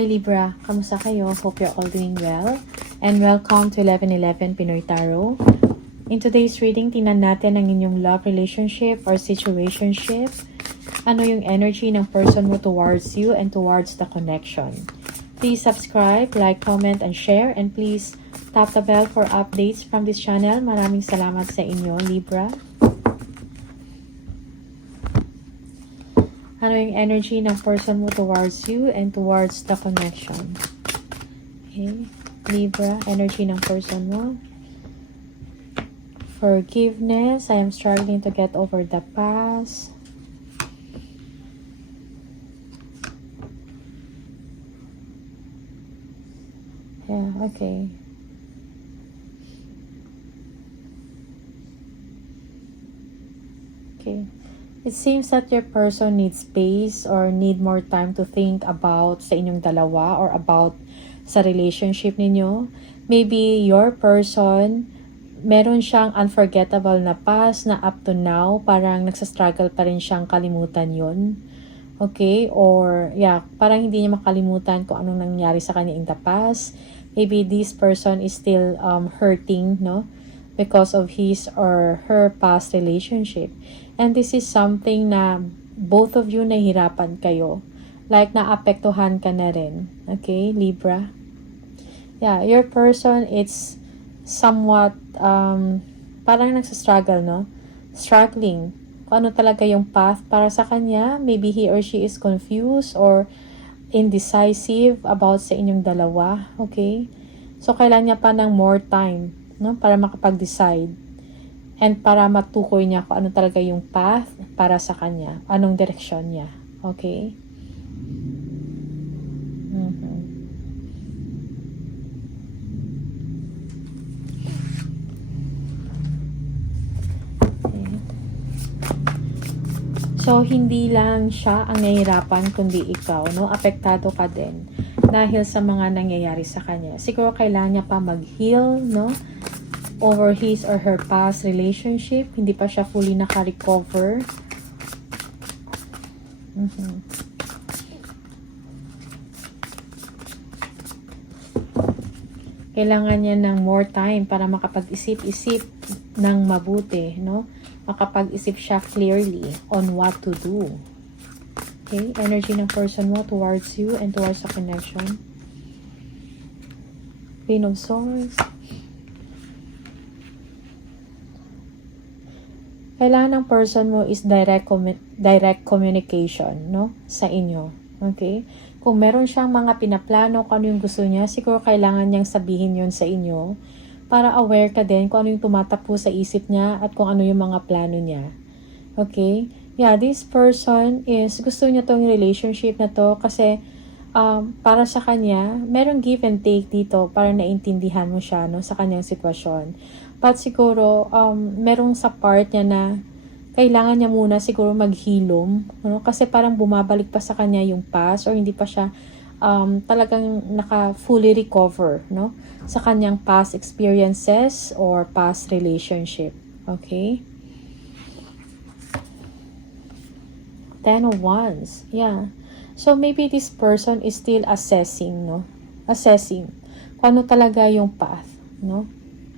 Hi Libra, kamusta kayo? Hope you're all doing well. And welcome to 1111 Pinoy Tarot. In today's reading, tingnan natin ang inyong love relationship or situationship. Ano yung energy ng person mo towards you and towards the connection. Please subscribe, like, comment, and share. And please tap the bell for updates from this channel. Maraming salamat sa inyo, Libra. Ano yung energy ng person mo towards you and towards the connection. Okay. Libra, energy ng person mo. Forgiveness. I am struggling to get over the past. Yeah, okay. Okay. It seems that your person needs space or need more time to think about sa inyong dalawa or about sa relationship ninyo. Maybe your person, meron siyang unforgettable na past na up to now, parang nagsastruggle pa rin siyang kalimutan yun. Okay? Or, yeah, parang hindi niya makalimutan kung anong nangyari sa kanya in the past. Maybe this person is still hurting, no? Because of his or her past relationship. And this is something na both of you nahihirapan kayo. Like, naapektuhan ka na rin. Okay, Libra? Yeah, your person, it's somewhat, parang nagsastruggle, no? Struggling. Kung ano talaga yung path para sa kanya. Maybe he or she is confused or indecisive about sa inyong dalawa. Okay? So, kailangan niya pa ng more time, no? Para makapag-decide. And para matukoy niya kung ano talaga yung path para sa kanya. Anong direksyon niya. Okay? Okay. So, hindi lang siya ang nahihirapan, kundi ikaw, no? Apektado ka din dahil sa mga nangyayari sa kanya. Siguro kailangan niya pa mag-heal, no? Over his or her past relationship. Hindi pa siya fully naka-recover. Kailangan niya ng more time para makapag-isip-isip ng mabuti, no? Makapag-isip siya clearly on what to do. Okay? Energy ng person mo towards you and towards the connection. Queen of Swords. Kailangan ng person mo is direct communication, no? Sa inyo. Okay? Kung meron siyang mga pinaplano, kung ano yung gusto niya, siguro kailangan niyang sabihin yun sa inyo para aware ka din kung ano yung tumatapo sa isip niya at kung ano yung mga plano niya. Okay? Yeah, this person is, gusto niya tong relationship na to kasi para sa kanya, merong give and take dito para naintindihan mo siya, no, sa kanyang sitwasyon. But siguro, merong sa part niya na kailangan niya muna siguro maghilom, no? Kasi parang bumabalik pa sa kanya yung past or hindi pa siya talagang naka-fully recover, no? Sa kanyang past experiences or past relationship. Okay? Ten of Wands. Yeah. So, maybe this person is still assessing, no? Assessing kung ano talaga yung path, no?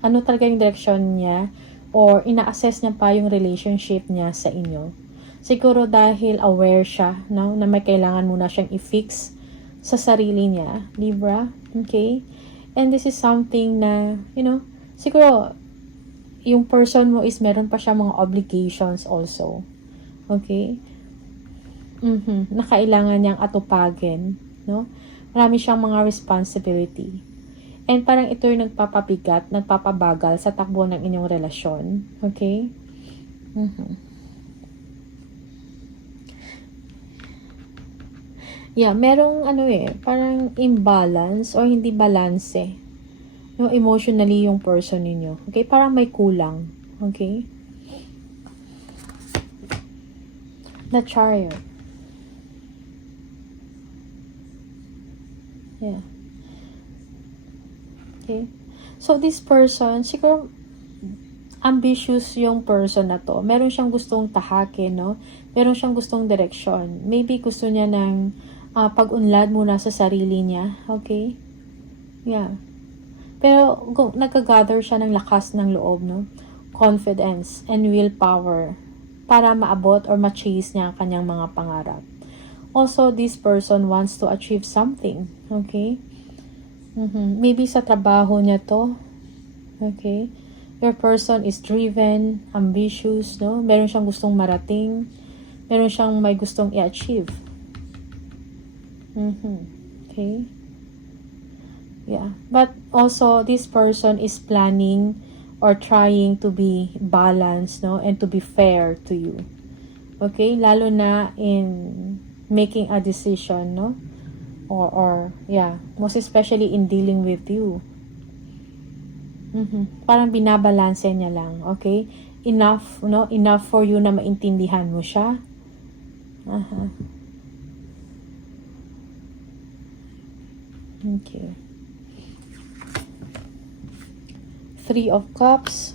Ano talaga yung direction niya or ina-assess niya pa yung relationship niya sa inyo. Siguro dahil aware siya, no? Na may kailangan muna siyang i-fix sa sarili niya, Libra. Okay? And this is something na, you know, siguro yung person mo is meron pa siya mga obligations also. Okay? Na kailangan niyang atupagin, no? Marami siyang mga responsibility. And parang ito yung nagpapabigat, nagpapabagal sa takbo ng inyong relasyon. Okay? Yeah, merong parang imbalance or hindi balance no, emotionally yung person ninyo. Okay? Parang may kulang. Okay? The Chariot. Yeah. Okay. So, this person, siguro, ambitious yung person na to. Meron siyang gustong tahakin, no? Meron siyang gustong direksyon. Maybe gusto niya ng pag-unlad muna sa sarili niya. Okay? Yeah. Pero nagka-gather siya ng lakas ng loob, no? Confidence and willpower para maabot or ma-chase niya ang kanyang mga pangarap. Also, this person wants to achieve something. Okay? Maybe sa trabaho niya to. Okay? Your person is driven, ambitious, no? Meron siyang gustong marating. Meron siyang may gustong i-achieve. Okay? Yeah. But also, this person is planning or trying to be balanced, no? And to be fair to you. Okay? Lalo na in making a decision, no? Or yeah. Most especially in dealing with you. Parang binabalanse niya lang, okay? Enough, no? Enough for you na maintindihan mo siya. Okay. 3 of Cups.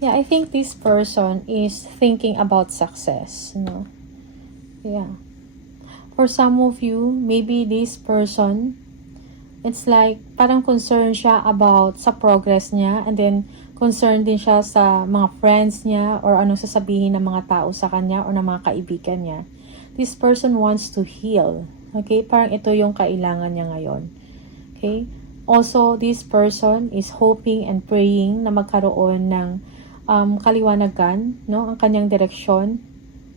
Yeah, I think this person is thinking about success, no? Yeah. For some of you, maybe this person, it's like, parang concerned siya about sa progress niya, and then, concerned din siya sa mga friends niya, or anong sasabihin ng mga tao sa kanya, or ng mga kaibigan niya. This person wants to heal. Okay? Parang ito yung kailangan niya ngayon. Okay? Also, this person is hoping and praying na magkaroon ng kaliwanagan, no, ang kanyang direksyon,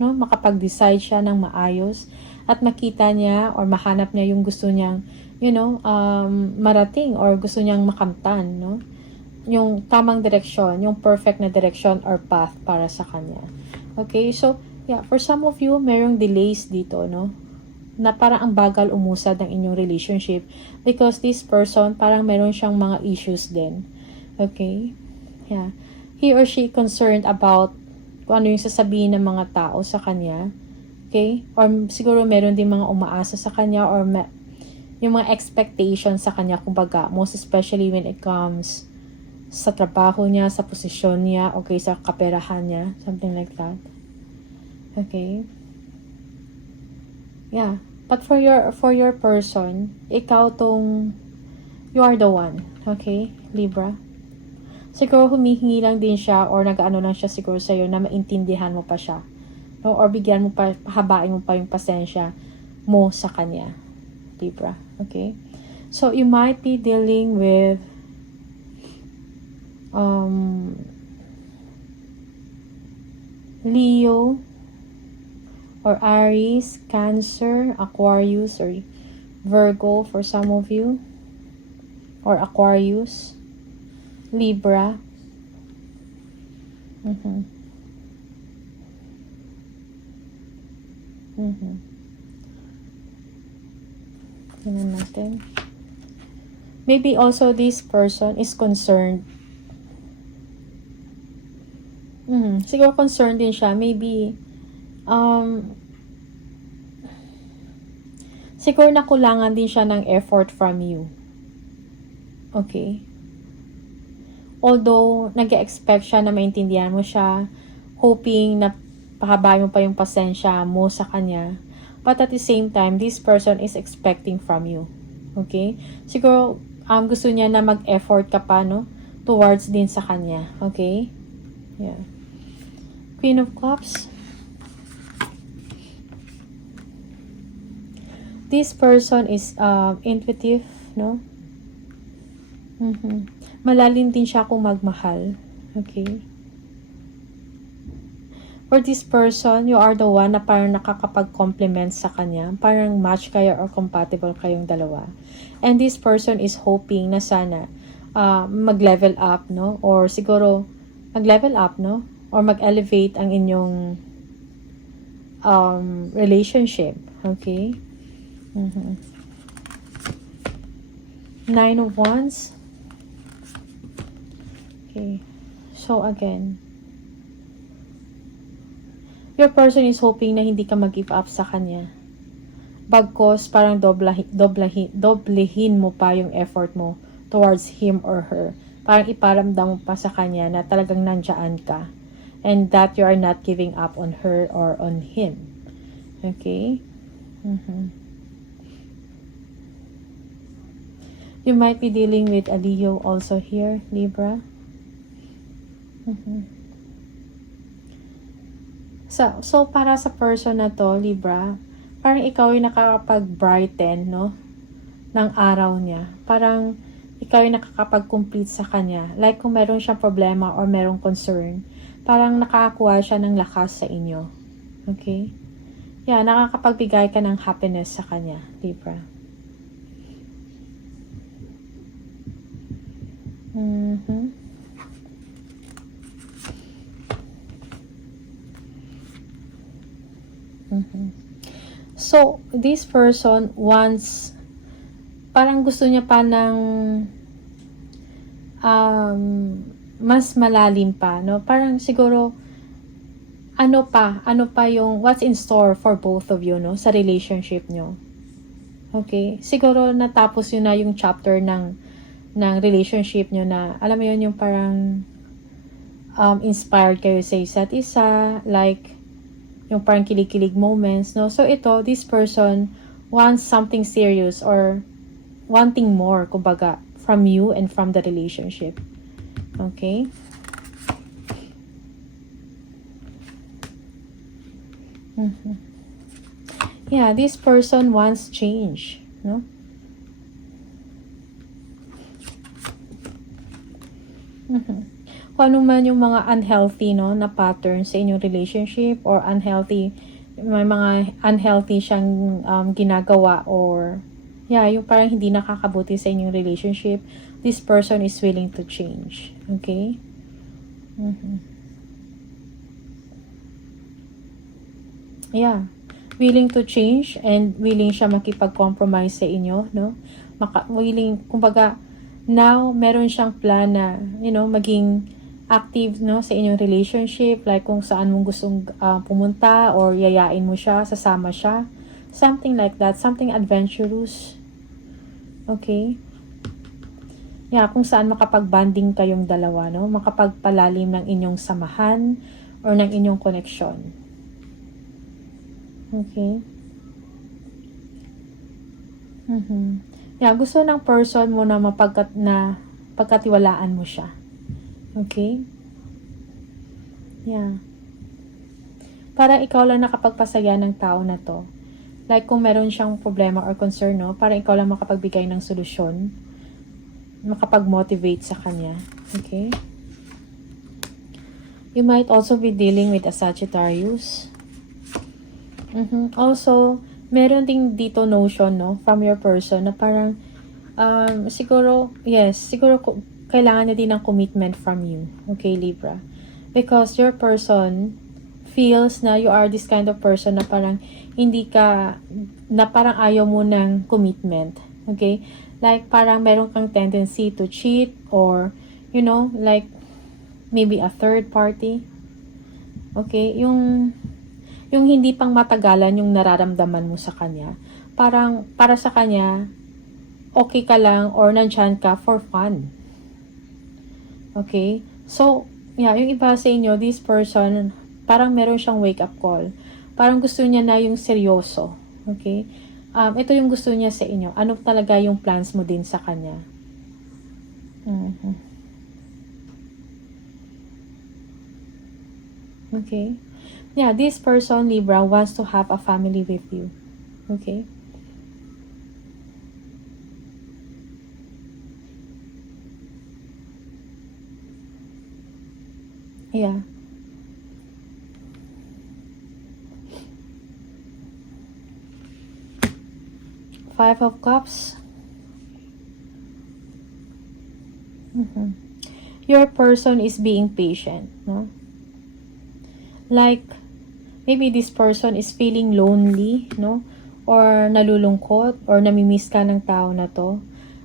no, makapag-decide siya ng maayos at makita niya or mahanap niya yung gusto niyang, marating or gusto niyang makamtan, no, yung tamang direksyon, yung perfect na direksyon or path para sa kanya. Okay, so yeah, for some of you, merong delays dito, no, na parang ang bagal umusad ng inyong relationship because this person parang meron siyang mga issues din. Okay, yeah. He or she concerned about kung ano yung sasabihin ng mga tao sa kanya. Okay? Or siguro meron din mga umaasa sa kanya or yung mga expectations sa kanya, kumbaga, most especially when it comes sa trabaho niya, sa posisyon niya, okay, sa kaperahan niya, something like that. Okay? Yeah. But for your person, ikaw you are the one. Okay? Libra. Siguro humihingi lang din siya or nag-ano lang siya siguro sa'yo na maintindihan mo pa siya. No? Or bigyan mo pa, habain mo pa yung pasensya mo sa kanya. Libra. Okay? So, you might be dealing with Leo or Aries, Cancer, Aquarius, or Virgo for some of you. Or Aquarius. Libra. Tingnan natin. Maybe also this person is concerned. Siguro concerned din siya. Maybe, siguro nakulangan din siya ng effort from you. Okay? Although, nag-expect siya na maintindihan mo siya, hoping na pahabayin mo pa yung pasensya mo sa kanya. But at the same time, this person is expecting from you. Okay? Siguro, gusto niya na mag-effort ka pa, no? Towards din sa kanya. Okay? Yeah. Queen of Cups. This person is intuitive, no? Malalim din siya kung magmahal. Okay? For this person, you are the one na parang nakakapag-compliment sa kanya. Parang match kayo or compatible kayong dalawa. And this person is hoping na sana mag-level up, no? Or siguro, mag-level up, no? Or mag-elevate ang inyong relationship. Okay? 9 of Wands. Okay. So, again, your person is hoping na hindi ka mag-give up sa kanya. Bagkos, parang doblehin mo pa yung effort mo towards him or her. Parang iparamdam mo pa sa kanya na talagang nandiyan ka. And that you are not giving up on her or on him. Okay? You might be dealing with a Leo also here, Libra. So para sa person na to, Libra, parang ikaw yung nakakapag-brighten, no? Ng araw niya. Parang ikaw yung nakakapag-complete sa kanya. Like kung meron siyang problema or merong concern, parang nakakakuha siya ng lakas sa inyo. Okay? Yeah, nakakapagbigay ka ng happiness sa kanya, Libra. So, this person wants, parang gusto niya pa ng mas malalim pa, no? Parang siguro, ano pa yung, what's in store for both of you, no? Sa relationship nyo. Okay? Siguro natapos yun na yung chapter ng relationship nyo na, alam mo yun, yung parang inspired kayo sa isa't isa, like, yung parang kilig-kilig moments, no? So, this person wants something serious or wanting more, kumbaga, from you and from the relationship. Okay? Yeah, this person wants change, no? Kung ano man yung mga unhealthy, no, na pattern sa inyong relationship or unhealthy, may mga unhealthy siyang ginagawa or yung parang hindi nakakabuti sa inyong relationship, this person is willing to change. Okay? Yeah. Willing to change and willing siya makipag-compromise sa inyo, no? Willing, kumbaga, now, meron siyang plan na, maging active, no, sa inyong relationship, like kung saan mong gustong pumunta or yayain mo siya, sasama siya. Something like that. Something adventurous. Okay? Yeah, kung saan makapag-bonding kayong dalawa, no? Makapagpalalim ng inyong samahan or ng inyong connection. Okay? Yeah, gusto ng person mo na pagkatiwalaan mo siya. Okay? Yeah. Para ikaw lang nakapagpasaya ng tao na to. Like kung meron siyang problema or concern, no? Para ikaw lang makapagbigay ng solusyon. Makapag-motivate sa kanya. Okay? You might also be dealing with a Sagittarius. Also, meron ding dito notion, no? From your person na parang siguro kailangan niya din ng commitment from you. Okay, Libra? Because your person feels na you are this kind of person na parang na parang ayaw mo ng commitment. Okay? Like, parang meron kang tendency to cheat or, like, maybe a third party. Okay? Yung hindi pang matagalan yung nararamdaman mo sa kanya. Parang, para sa kanya, okay ka lang or nandyan ka for fun. Okay? So, yung iba sa inyo, this person, parang meron siyang wake-up call. Parang gusto niya na yung seryoso. Okay? Ito yung gusto niya sa inyo. Ano talaga yung plans mo din sa kanya? Okay? Yeah, this person, Libra, wants to have a family with you. Okay? Yeah. Five of Cups. Your person is being patient, no? Like, maybe this person is feeling lonely, no? Or nalulungkot, or namimiss ka ng tao na to.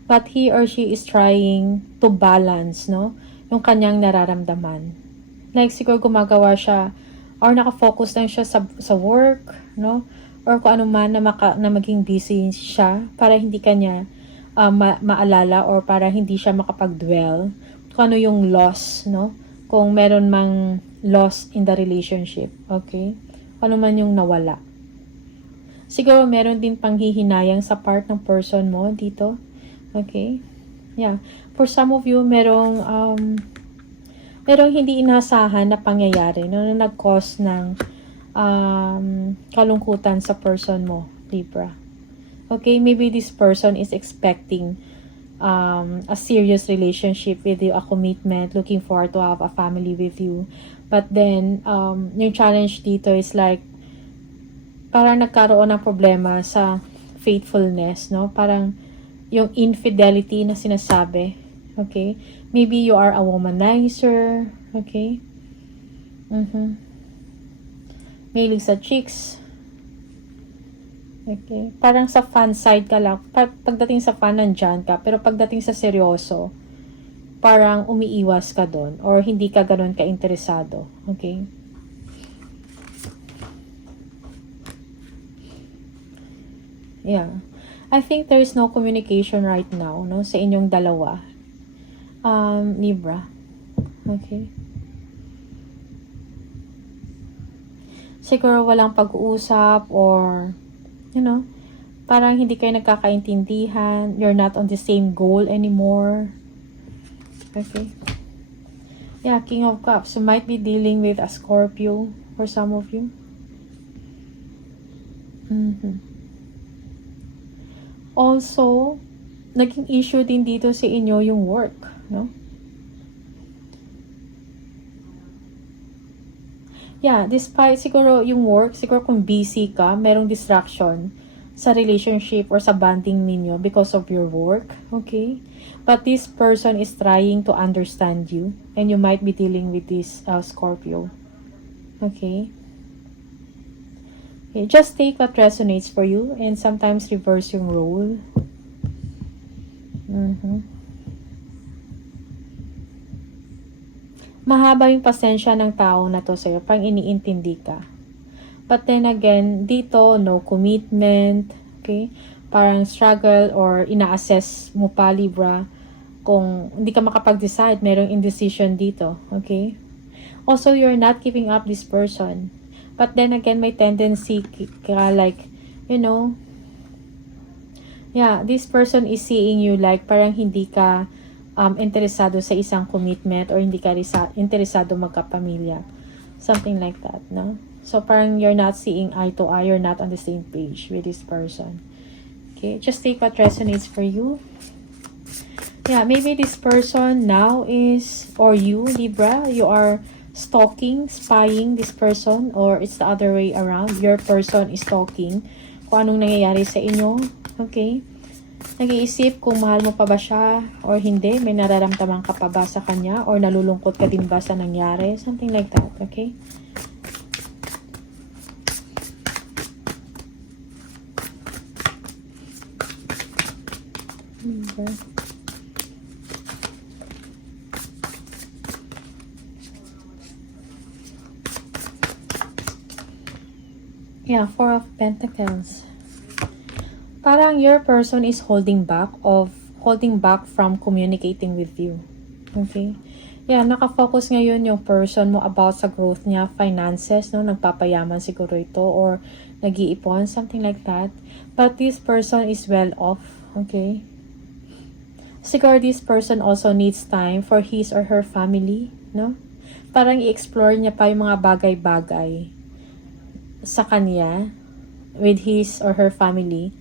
But he or she is trying to balance, no? Yung kanyang nararamdaman. Like, siguro gumagawa siya, or nakafocus lang siya sa work, no? Or kung ano man na maging busy siya para hindi kanya maalala or para hindi siya makapag-dwell kung ano yung loss, no? Kung meron mang loss in the relationship, okay? Kung ano man yung nawala. Siguro meron din panghihinayang sa part ng person mo dito, okay? Yeah. For some of you, merong hindi inasahan na pangyayari, no, na nag-cause ng kalungkutan sa person mo, Libra. Okay, maybe this person is expecting a serious relationship with you, a commitment, looking forward to have a family with you. But then, yung challenge dito is like, parang nagkaroon ng problema sa faithfulness, no? Parang yung infidelity na sinasabi, okay? Maybe you are a womanizer, okay? Mahilig sa chicks. Okay. Parang sa fun side ka lang. Pagdating sa fun, nandyan ka. Pero pagdating sa seryoso, parang umiiwas ka doon. Or hindi ka ganun ka-interesado. Okay? Yeah. I think there is no communication right now, no, sa inyong dalawa. Libra. Okay? Siguro walang pag-uusap or you know, parang hindi kayo nagkakaintindihan, you're not on the same goal anymore. Okay. Yeah, King of Cups. You might be dealing with a Scorpio for some of you. Also, naging issue din dito sa inyo yung work, no? Yeah, despite siguro yung work, siguro kung busy ka, merong distraction sa relationship or sa bonding ninyo because of your work, okay? But this person is trying to understand you and you might be dealing with this Scorpio, okay? Okay, just take what resonates for you and sometimes reverse yung role. Mahaba yung pasensya ng tao na to sa'yo, pang iniintindi ka. But then again, dito, no commitment, okay? Parang struggle or ina-assess mo pa, Libra, kung hindi ka makapag-decide, merong indecision dito, okay? Also, you're not giving up this person. But then again, may tendency ka like, you know, yeah, this person is seeing you like parang hindi ka interesado sa isang commitment or hindi ka interesado magkapamilya. Something like that, no? So, parang you're not seeing eye to eye, you're not on the same page with this person. Okay, just take what resonates for you. Yeah, maybe this person now is, or you, Libra, you are stalking, spying this person, or it's the other way around. Your person is stalking kung anong nangyayari sa inyo. Okay? Nag-iisip kung mahal mo pa ba siya or hindi, may nararamdaman ka pa ba sa kanya or nalulungkot ka din ba sa nangyari, something like that, okay? Yeah, Four of Pentacles. Parang your person is holding back from communicating with you. Okay? Yeah, nakafocus ngayon yung person mo about sa growth niya, finances, no? Nagpapayaman siguro ito or nag-iipon, something like that. But this person is well off. Okay? Siguro this person also needs time for his or her family, no? Parang i-explore niya pa yung mga bagay-bagay sa kanya with his or her family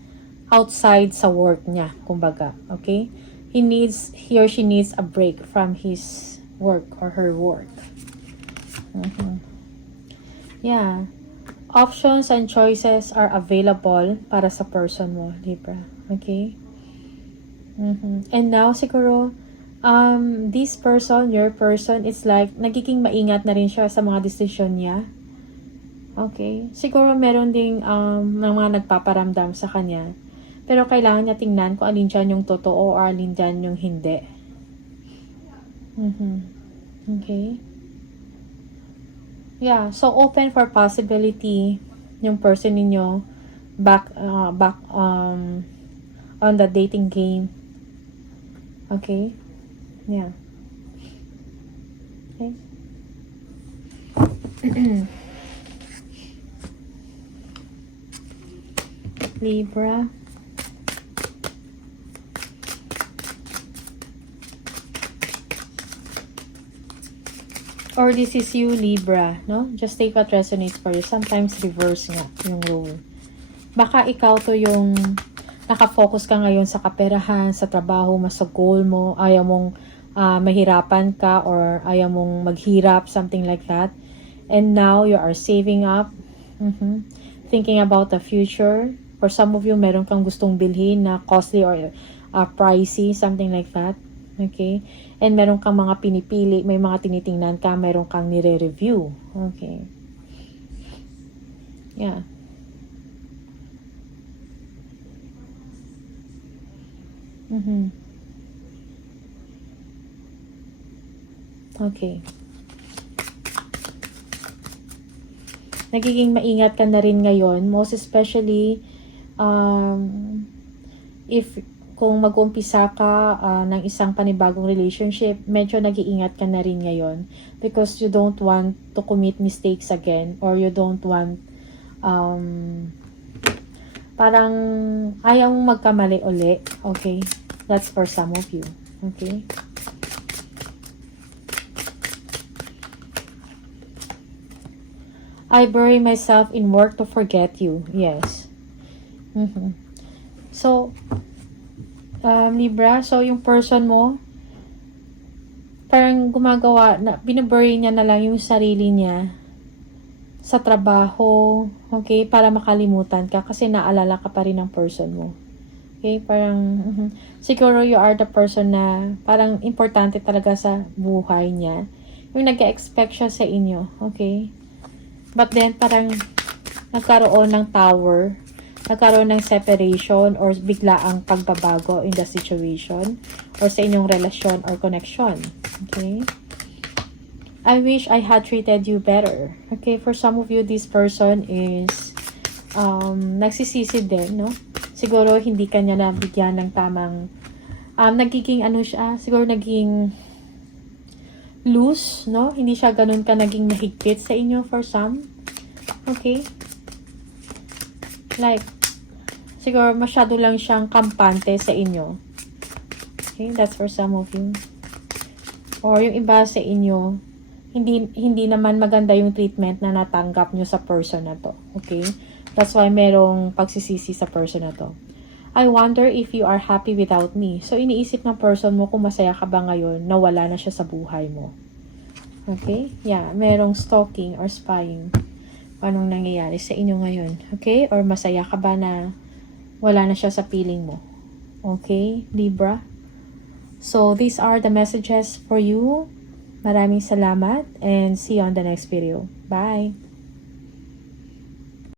outside sa work niya, kumbaga, okay? He or she needs a break from his work or her work. Yeah. Options and choices are available para sa person mo, Libra. Okay? And now, siguro, this person, your person, it's like, nagiging maingat na rin siya sa mga decision niya. Okay? Siguro meron ding mga nagpaparamdam sa kanya. Pero kailangan niya tingnan kung alin dyan yung totoo or alin dyan yung hindi. Okay? Yeah, so open for possibility yung person ninyo back on the dating game. Okay? Yeah. Okay? Libra. Or this is you, Libra, no? Just take what resonates for you. Sometimes reverse nga yung role. Baka ikaw to yung nakafocus ka ngayon sa kaperahan, sa trabaho mo, sa goal mo, ayaw mong mahirapan ka or ayaw mong maghirap, something like that. And now you are saving up, thinking about the future. For some of you, meron kang gustong bilhin na costly or pricey, something like that. Okay? And meron kang mga pinipili, may mga tinitingnan ka, meron kang nire-review. Okay. Yeah. Okay. Nagiging maingat ka na rin ngayon, most especially if kung mag-umpisa ka ng isang panibagong relationship, medyo nag-iingat ka na rin ngayon because you don't want to commit mistakes again or you don't want parang ayaw mong magkamali uli. Okay? That's for some of you. Okay? I bury myself in work to forget you. Yes. So, Libra, so yung person mo, parang gumagawa, binabury niya na lang yung sarili niya sa trabaho, okay, para makalimutan ka kasi naalala ka pa rin ng person mo. Okay, parang, siguro you are the person na parang importante talaga sa buhay niya. Yung nag-expect siya sa inyo, okay? But then, parang nagkaroon ng tower, nagkaroon ng separation or biglaang pagbabago in the situation or sa inyong relasyon or connection. Okay? I wish I had treated you better. Okay? For some of you, this person is nagsisisi din, no? Siguro hindi kanya nabigyan ng tamang nagiging ano siya, siguro naging loose, no? Hindi siya ganun ka naging mahigpit sa inyo for some. Okay? Like, siguro masyado lang siyang kampante sa inyo. Okay? That's for some of you. Or yung iba sa inyo, hindi naman maganda yung treatment na natanggap nyo sa person na to. Okay? That's why merong pagsisisi sa person na to. I wonder if you are happy without me. So, iniisip ng person mo kung masaya ka ba ngayon na wala na siya sa buhay mo. Okay? Yeah, merong stalking or spying. Anong nangyayari sa inyo ngayon? Okay? Or masaya ka ba na wala na siya sa piling mo? Okay, Libra? So, these are the messages for you. Maraming salamat and see you on the next video. Bye!